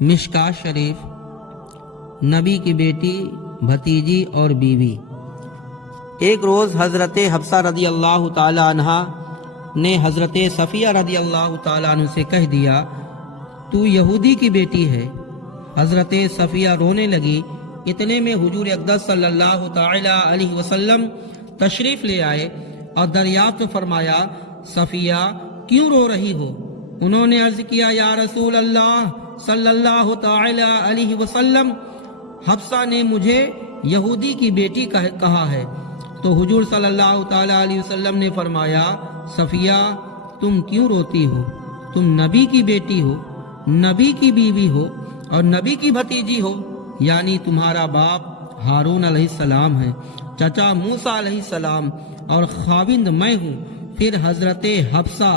مشکاة شریف، نبی کی بیٹی، بھتیجی اور بیوی۔ ایک روز حضرت حفصہ رضی اللہ تعالی عنہ نے حضرت صفیہ رضی اللہ تعالی عنہ سے کہہ دیا، تو یہودی کی بیٹی ہے۔ حضرت صفیہ رونے لگی۔ اتنے میں حضور اقدس صلی اللہ تعالی علیہ وسلم تشریف لے آئے اور دریافت فرمایا، صفیہ کیوں رو رہی ہو؟ انہوں نے عرض کیا، یا رسول اللہ صلی اللہ تعالی علیہ وسلم، حفصہ نے مجھے یہودی کی بیٹی کہا ہے۔ تو حضور صلی اللہ تعالی علیہ وسلم نے فرمایا، صفیہ تم کیوں روتی ہو؟ تم نبی کی بیٹی ہو، نبی کی بیوی ہو اور نبی کی بھتیجی ہو، یعنی تمہارا باپ ہارون علیہ السلام ہے، چچا موسیٰ علیہ السلام اور خاوند میں ہوں۔ پھر حضرت حفصہ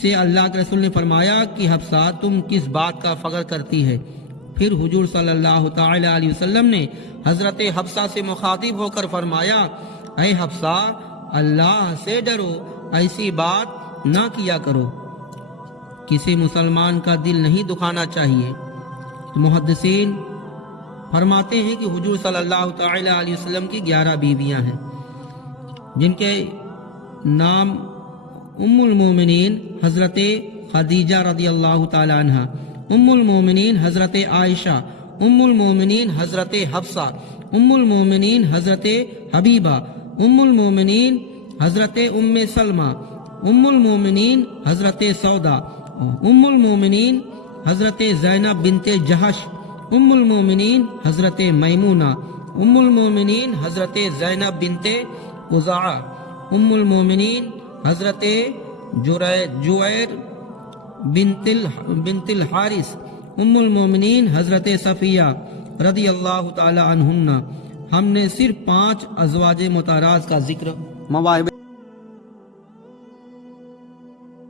سے اللہ کے رسول نے فرمایا کہ حفصہ تم کس بات کا فخر کرتی ہے؟ پھر حضور صلی اللہ تعالی علیہ وسلم نے حضرت حفصہ سے مخاطب ہو کر فرمایا، اے حفصہ اللہ سے ڈرو، ایسی بات نہ کیا کرو، کسی مسلمان کا دل نہیں دکھانا چاہیے۔ محدثین فرماتے ہیں کہ حضور صلی اللہ تعالی علیہ وسلم کی 11 بیویاں ہیں، جن کے نام ام المومنین حضرت خدیجہ رضی اللہ تعالی عنہ، ام المومنین حضرت عائشہ، ام المومنین حضرت حفصہ، ام المومنین حضرت حبیبہ، ام المومنین حضرت ام سلمہ، ام المومنین حضرت سودا، ام المومنین حضرت زینب بنت جہش، ام المومنین حضرت میمونہ، ام المومنین حضرت زینب بنت قزاعہ، ام المومنین حضرت جویر بنت الحارث، ام المومنین حضرت صفیہ رضی اللہ تعالی عنہن۔ ہم نے صرف 5 ازواج مطہرات کا ذکر مواہب